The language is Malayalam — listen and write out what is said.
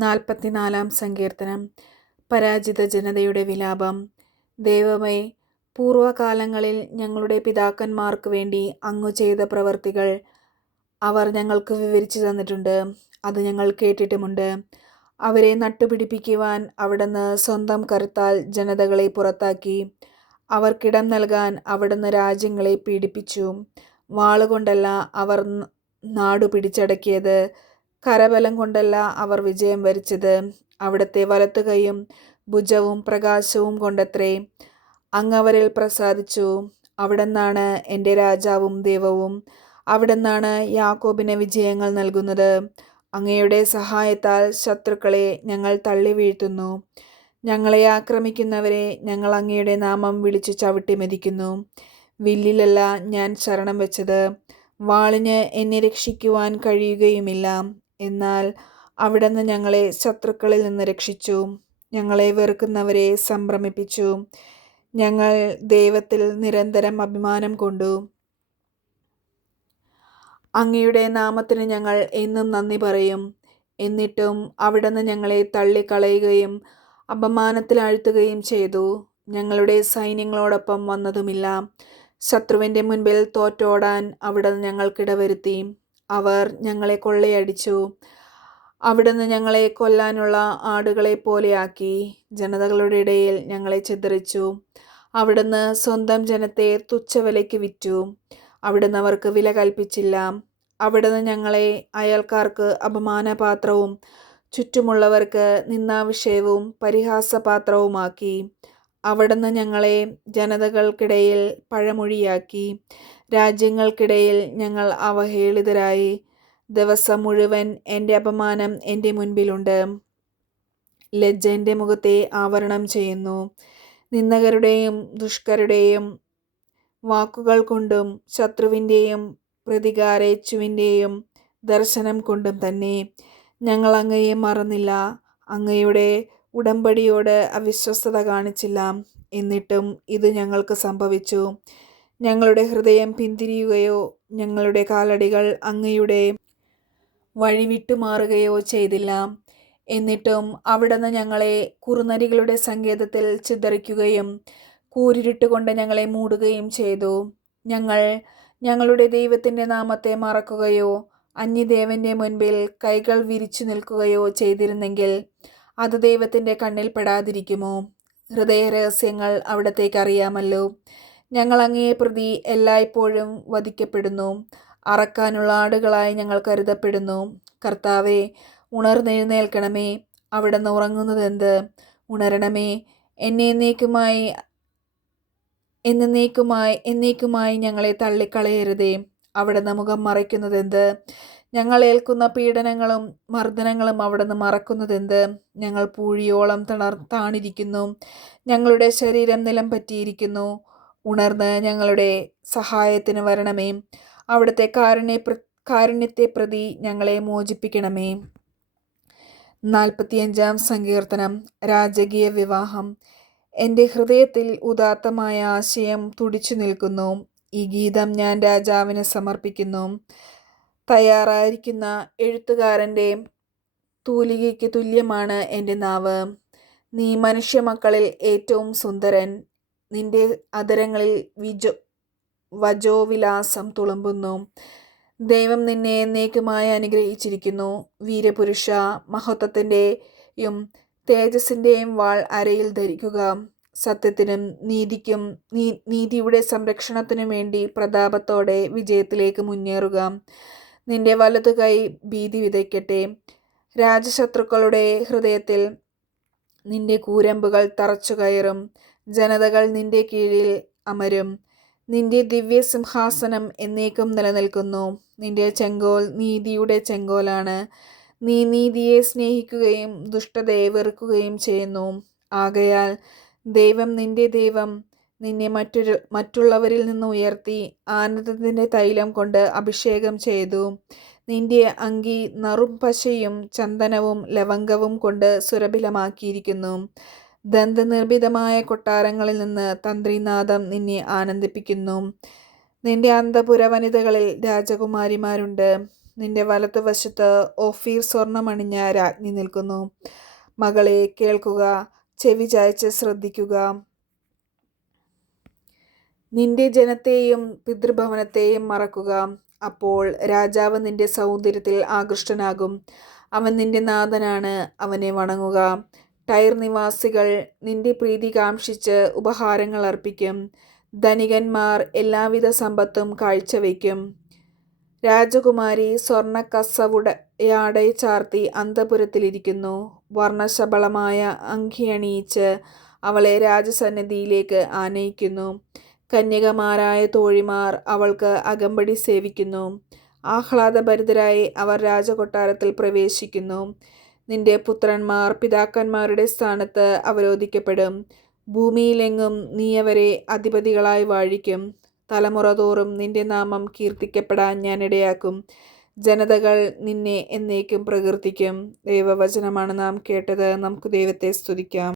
44 സങ്കീർത്തനം. പരാജിത ജനതയുടെ വിലാപം. ദൈവമേ, പൂർവകാലങ്ങളിൽ ഞങ്ങളുടെ പിതാക്കന്മാർക്ക് വേണ്ടി അങ്ങ് ചെയ്ത പ്രവൃത്തികൾ അവർ ഞങ്ങൾക്ക് വിവരിച്ചു തന്നിട്ടുണ്ട്. അത് ഞങ്ങൾ കേട്ടിട്ടുമുണ്ട്. അവരെ നട്ടുപിടിപ്പിക്കുവാൻ അവിടുന്ന് സ്വന്തം കരുത്താൽ ജനതകളെ പുറത്താക്കി. അവർക്കിടം നൽകാൻ അവിടുന്ന് രാജ്യങ്ങളെ പീഡിപ്പിച്ചു. വാളുകൊണ്ടല്ല അവർ നാടു പിടിച്ചടക്കിയത്, കരബലം കൊണ്ടല്ല അവർ വിജയം വരിച്ചത്. അവിടുത്തെ വലത്തുകൈയും ഭുജവും പ്രകാശവും കൊണ്ടത്രേ. അങ്ങ് അവരിൽ പ്രസാദിച്ചു. അവിടുന്നാണ് എൻ്റെ രാജാവും ദൈവവും. അവിടുന്നാണ് യാക്കോബിന് വിജയങ്ങൾ നൽകുന്നത്. അങ്ങയുടെ സഹായത്താൽ ശത്രുക്കളെ ഞങ്ങൾ തള്ളി വീഴ്ത്തുന്നു. ഞങ്ങളെ ആക്രമിക്കുന്നവരെ ഞങ്ങൾ അങ്ങയുടെ നാമം വിളിച്ചു ചവിട്ടി മെതിക്കുന്നു. വില്ലിലല്ല ഞാൻ ശരണം വെച്ചത്, വാളിന് എന്നെ രക്ഷിക്കുവാൻ കഴിയുകയുമില്ല. എന്നാൽ അവിടുന്ന് ഞങ്ങളെ ശത്രുക്കളിൽ നിന്ന് രക്ഷിച്ചു, ഞങ്ങളെ വെറുക്കുന്നവരെ സംഭ്രമിപ്പിച്ചു. ഞങ്ങൾ ദൈവത്തിൽ നിരന്തരം അഭിമാനം കൊണ്ടു. അങ്ങയുടെ നാമത്തിന് ഞങ്ങൾ എന്നും നന്ദി പറയും. എന്നിട്ടും അവിടുന്ന് ഞങ്ങളെ തള്ളിക്കളയുകയും അപമാനത്തിലാഴ്ത്തുകയും ചെയ്തു. ഞങ്ങളുടെ സൈന്യങ്ങളോടൊപ്പം വന്നതുമില്ല. ശത്രുവിൻ്റെ മുൻപിൽ തോറ്റോടാൻ അവിടുന്ന് ഞങ്ങൾക്കിടവരുത്തി. അവർ ഞങ്ങളെ കൊള്ളയടിച്ചു. അവിടുന്ന് ഞങ്ങളെ കൊല്ലാനുള്ള ആടുകളെ പോലെയാക്കി. ജനതകളുടെ ഇടയിൽ ഞങ്ങളെ ചിതറിച്ചു. അവിടുന്ന് സ്വന്തം ജനത്തെ തുച്ഛവിലയ്ക്ക് വിറ്റു. അവിടുന്ന് അവർക്ക് വില കൽപ്പിച്ചില്ല. അവിടുന്ന് ഞങ്ങളെ അയൽക്കാർക്ക് അപമാനപാത്രവും ചുറ്റുമുള്ളവർക്ക് നിന്ദാവിഷയവും പരിഹാസപാത്രവുമാക്കി. അവിടുന്ന് ഞങ്ങളെ ജനതകൾക്കിടയിൽ പഴമൊഴിയാക്കി. രാജ്യങ്ങൾക്കിടയിൽ ഞങ്ങൾ അവഹേളിതരായി. ദിവസം മുഴുവൻ എൻ്റെ അപമാനം എൻ്റെ മുൻപിലുണ്ട്. ലജ്ജ എൻ്റെ മുഖത്തെ ആവരണം ചെയ്യുന്നു. നിന്ദകരുടെയും ദുഷ്കരുടെയും വാക്കുകൾ കൊണ്ടും ശത്രുവിൻ്റെയും പ്രതികാരേച്ഛുവിൻ്റെയും ദർശനം കൊണ്ടും തന്നെ ഞങ്ങൾ അങ്ങയെ മറന്നില്ല. അങ്ങയുടെ ഉടമ്പടിയോട് അവിശ്വസ്തത കാണിച്ചില്ല. എന്നിട്ടും ഇത് ഞങ്ങൾക്ക് സംഭവിച്ചു. ഞങ്ങളുടെ ഹൃദയം പിന്തിരിയുകയോ ഞങ്ങളുടെ കാലടികൾ അങ്ങയുടെ വഴി വിട്ടുമാറുകയോ ചെയ്തില്ല. എന്നിട്ടും അവിടുന്ന് ഞങ്ങളെ കുറുനരികളുടെ സങ്കേതത്തിൽ ചിതറിക്കുകയും കൂരിരുട്ടുകൊണ്ട് ഞങ്ങളെ മൂടുകയും ചെയ്തു. ഞങ്ങൾ ഞങ്ങളുടെ ദൈവത്തിൻ്റെ നാമത്തെ മറക്കുകയോ അന്യദേവൻ്റെ മുൻപിൽ കൈകൾ വിരിച്ചു നിൽക്കുകയോ ചെയ്തിരുന്നെങ്കിൽ അത് ദൈവത്തിൻ്റെ കണ്ണിൽ പെടാതിരിക്കുമോ? ഹൃദയരഹസ്യങ്ങൾ അവിടത്തേക്ക് അറിയാമല്ലോ. ഞങ്ങൾ അങ്ങയെ പ്രതി എല്ലായ്പ്പോഴും വധിക്കപ്പെടുന്നു. അറക്കാനുള്ള ആടുകളായി ഞങ്ങൾ കരുതപ്പെടുന്നു. കർത്താവേ, ഉണർന്നെഴുന്നേൽക്കണമേ. അവിടുന്ന് ഉറങ്ങുന്നതെന്ത്? ഉണരണമേ. എന്നേക്കുമായി ഞങ്ങളെ തള്ളിക്കളയരുതേ. അവിടുന്ന് മുഖം മറയ്ക്കുന്നതെന്ത്? ഞങ്ങൾ ഏൽക്കുന്ന പീഡനങ്ങളും മർദ്ദനങ്ങളും അവിടുന്ന് മറക്കുന്നതെന്ത്? ഞങ്ങൾ പൂഴിയോളം താണിരിക്കുന്നു. ഞങ്ങളുടെ ശരീരം നിലം പറ്റിയിരിക്കുന്നു. ഉണർന്ന് ഞങ്ങളുടെ സഹായത്തിന് വരണമേ. അവിടുത്തെ കാരുണ്യത്തെ പ്രതി ഞങ്ങളെ മോചിപ്പിക്കണമേ. 45 സങ്കീർത്തനം. രാജകീയ വിവാഹം. എൻ്റെ ഹൃദയത്തിൽ ഉദാത്തമായ ആശയം തുടിച്ചു നിൽക്കുന്നു. ഈ ഗീതം ഞാൻ രാജാവിന് സമർപ്പിക്കുന്നു. തയ്യാറായിരിക്കുന്ന എഴുത്തുകാരൻ്റെ തൂലികയ്ക്ക് തുല്യമാണ് എൻ്റെ നാവ്. നീ മനുഷ്യമക്കളിൽ ഏറ്റവും സുന്ദരൻ. നിന്റെ അധരങ്ങളിൽ വജോവിലാസം തുളുമ്പുന്നു. ദൈവം നിന്നെ എന്നേക്കുമായി അനുഗ്രഹിച്ചിരിക്കുന്നു. വീരപുരുഷ, മഹത്വത്തിൻ്റെയും തേജസ്സിൻ്റെയും വാൾ അരയിൽ ധരിക്കുക. സത്യത്തിനും നീതിക്കും നീതിയുടെ സംരക്ഷണത്തിനും വേണ്ടി പ്രതാപത്തോടെ വിജയത്തിലേക്ക് മുന്നേറുക. നിന്റെ വലതു കൈ ഭീതി വിതയ്ക്കട്ടെ. രാജശത്രുക്കളുടെ ഹൃദയത്തിൽ നിന്റെ കൂരമ്പുകൾ തറച്ചു കയറും. ജനതകൾ നിന്റെ കീഴിൽ അമരും. നിന്റെ ദിവ്യസിംഹാസനം എന്നേക്കും നിലനിൽക്കുന്നു. നിന്റെ ചെങ്കോൽ നീതിയുടെ ചെങ്കോലാണ്. നീ നീതിയെ സ്നേഹിക്കുകയും ദുഷ്ടതയെ വെറുക്കുകയും ചെയ്യുന്നു. ആകയാൽ ദൈവം നിന്റെ ദൈവം നിന്നെ മറ്റുള്ളവരിൽ നിന്ന് ഉയർത്തി ആനന്ദത്തിൻ്റെ തൈലം കൊണ്ട് അഭിഷേകം ചെയ്തു. നിന്റെ അങ്കി നറും പശയും ചന്ദനവും ലവംഗവും കൊണ്ട് സുരഭിലമാക്കിയിരിക്കുന്നു. ദന്തനിർമ്മിതമായ കൊട്ടാരങ്ങളിൽ നിന്ന് തന്ത്രിനാദം നിന്നെ ആനന്ദിപ്പിക്കുന്നു. നിന്റെ അന്തഃപുര വനിതകളിൽ രാജകുമാരിമാരുണ്ട്. നിന്റെ വലതുവശത്ത് ഓഫീർ സ്വർണമണിഞ്ഞ രാജ്ഞി നിൽക്കുന്നു. മകളെ കേൾക്കുക, ചെവി ചായ്ച്ച് ശ്രദ്ധിക്കുക. നിന്റെ ജനത്തെയും പിതൃഭവനത്തെയും മറക്കുക. അപ്പോൾ രാജാവ് നിന്റെ സൗന്ദര്യത്തിൽ ആകൃഷ്ടനാകും. അവൻ നിന്റെ നാഥനാണ്, അവനെ വണങ്ങുക. ടൈർ നിവാസികൾ നിന്റെ പ്രീതി കാംക്ഷിച്ച് ഉപഹാരങ്ങൾ അർപ്പിക്കും. ധനികന്മാർ എല്ലാവിധ സമ്പത്തും കാഴ്ചവെക്കും. രാജകുമാരി സ്വർണ്ണ കസവുടയാടை ചാർത്തി അന്തഃപുരത്തിലിരിക്കുന്നു. വർണ്ണശബളമായ അങ്കിയണിയിച്ച് അവളെ രാജസന്നിധിയിലേക്ക് ആനയിക്കുന്നു. കന്യകമാരായ തോഴിമാർ അവൾക്ക് അകമ്പടി സേവിക്കുന്നു. ആഹ്ലാദഭരിതരായി അവർ രാജകൊട്ടാരത്തിൽ പ്രവേശിക്കുന്നു. നിന്റെ പുത്രന്മാർ പിതാക്കന്മാരുടെ സ്ഥാനത്ത് അവരോധിക്കപ്പെടും. ഭൂമിയിലെങ്ങും നീ അവരെ അധിപതികളായി വാഴിക്കും. തലമുറ തോറും നിന്റെ നാമം കീർത്തിക്കപ്പെടാൻ ഞാൻ ഇടയാക്കും. ജനതകൾ നിന്നെ എന്നേക്കും പ്രകീർത്തിക്കും. ദൈവവചനമാണ് നാം കേട്ടത്. നമുക്ക് ദൈവത്തെ സ്തുതിക്കാം.